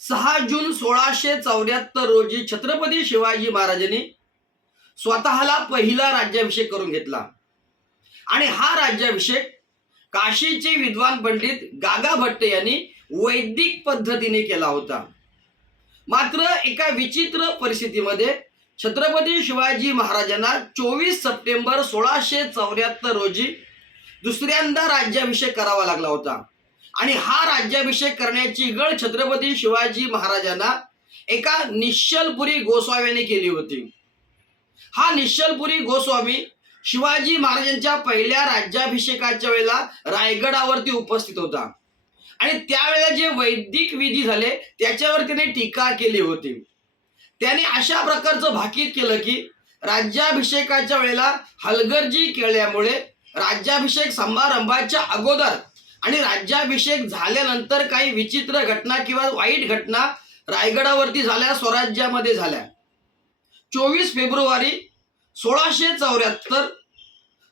सहा जून सोळाशे चौऱ्याहत्तर रोजी छत्रपती शिवाजी महाराजांनी स्वतःला पहिला राज्याभिषेक करून घेतला. आणि हा राज्याभिषेक काशीचे विद्वान पंडित गागा भट्ट यांनी वैदिक पद्धतीने केला होता. मात्र एका विचित्र परिस्थितीमध्ये छत्रपती शिवाजी महाराजांना चोवीस सप्टेंबर सोळाशे चौऱ्याहत्तर रोजी दुसऱ्यांदा राज्याभिषेक करावा लागला होता. आणि हा राज्याभिषेक करण्याची गळ छत्रपती शिवाजी महाराजांना एका निश्चलपुरी गोस्वामीने केली होती. हा निश्चलपुरी गोस्वामी शिवाजी महाराजांच्या पहिल्या राज्याभिषेकाच्या वेळेला रायगडावरती उपस्थित होता. आणि त्यावेळेला जे वैदिक विधी झाले त्याच्यावर त्याने टीका केली होती. त्याने अशा प्रकारचं भाकीत केलं की राज्याभिषेकाच्या वेळेला हलगर्जी केल्यामुळे राज्याभिषेक समारंभाच्या अगोदर आणि राज्याभिषेक झाल्यानंतर काही विचित्र घटना किंवा वाईट घटना रायगडावरती झाल्या स्वराज्यामध्ये झाल्या. चोवीस फेब्रुवारी सोळाशे चौऱ्याहत्तर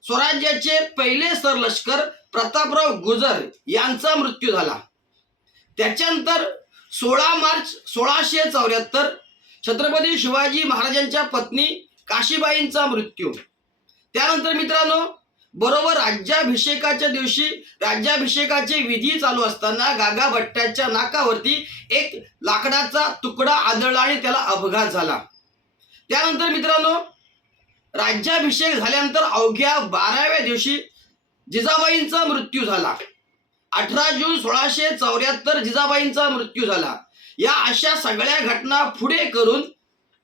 स्वराज्याचे पहिले सरलष्कर प्रतापराव गुजर यांचा मृत्यू झाला. त्याच्यानंतर सोळा मार्च सोळाशे चौऱ्याहत्तर छत्रपती शिवाजी महाराजांच्या पत्नी काशीबाईंचा मृत्यू. त्यानंतर मित्रांनो बरोबर राज्याभिषेकाच्या दिवशी राज्याभिषेकाचे विधी चालू असताना गागा भट्ट्याच्या नाकावरती एक लाकडाचा तुकडा आदळला आणि त्याला अपघात झाला. त्यानंतर मित्रांनो राज्याभिषेक झाल्यानंतर अवघ्या बाराव्या दिवशी जिजाबाईंचा मृत्यू झाला. अठरा जून सोळाशे चौऱ्याहत्तर जिजाबाईंचा मृत्यू झाला. या अशा सगळ्या घटना पुढे करून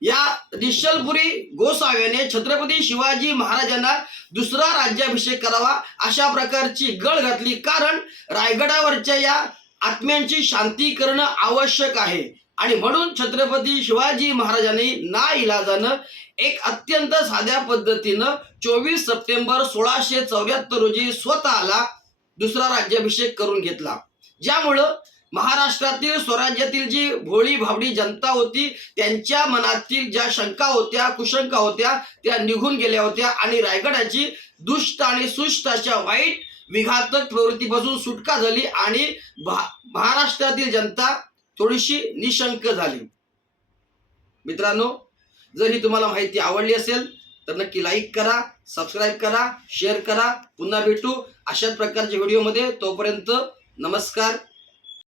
या निश्चलपुरी गोसाव्याने छत्रपती शिवाजी महाराजांना दुसरा राज्याभिषेक करावा अशा प्रकारची गळ घातली. कारण रायगडावरच्या या आत्म्यांची शांती करणं आवश्यक आहे. आणि म्हणून छत्रपती शिवाजी महाराजांनी ना इलाजानं एक अत्यंत साध्या पद्धतीनं चोवीस सप्टेंबर सोळाशे चौऱ्याहत्तर रोजी स्वतःला दुसरा राज्याभिषेक करून घेतला. ज्यामुळं महाराष्ट्रातील स्वराज्यातील जी भोळी भावडी जनता होती त्यांच्या मनातील ज्या शंका होत्या कुशंका होत्या त्या निघून गेल्या होत्या. आणि रायगडाची दुष्ट आणि सुष्ट अशा वाईट विघातक प्रवृत्तीपासून सुटका झाली आणि भा- महाराष्ट्रातील जनता थोडीशी निशंक झाली. मित्रांनो जर ही तुम्हाला माहिती आवडली असेल तर नक्की लाईक करा सबस्क्राईब करा शेअर करा. पुन्हा भेटू अशाच प्रकारच्या व्हिडिओमध्ये. तोपर्यंत नमस्कार.